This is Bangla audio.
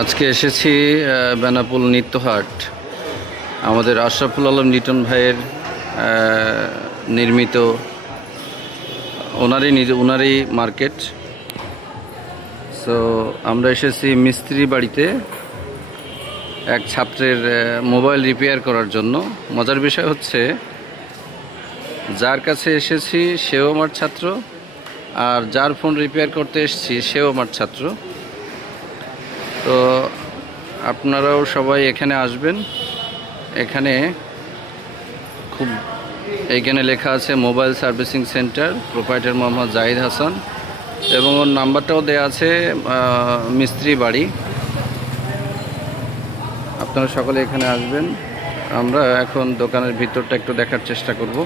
আজকে এসেছি বেনাপোল নিত্যহাট। আমাদের আশরাফুল আলম লিটন ভাইয়ের নির্মিত ওনারই মার্কেট। সো আমরা এসেছি মিস্ত্রি বাড়িতে এক ছাত্রের মোবাইল রিপেয়ার করার জন্য। মজার বিষয় হচ্ছে, যার কাছে এসেছি সেও আমার ছাত্র, আর যার ফোন রিপেয়ার করতে এসেছি সেও আমার ছাত্র। তো আপনারাও সবাই এখানে আসবেন। এইখানে লেখা আছে mobile servicing centre, proprietor Mohammad Zahid Hasan, এবং ওর নাম্বারটাও দেওয়া আছে মিস্ত্রি বাড়ি। আপনারা সকলে এখানে আসবেন। আমরা এখন দোকানের ভিতরটা একটু দেখার চেষ্টা করব।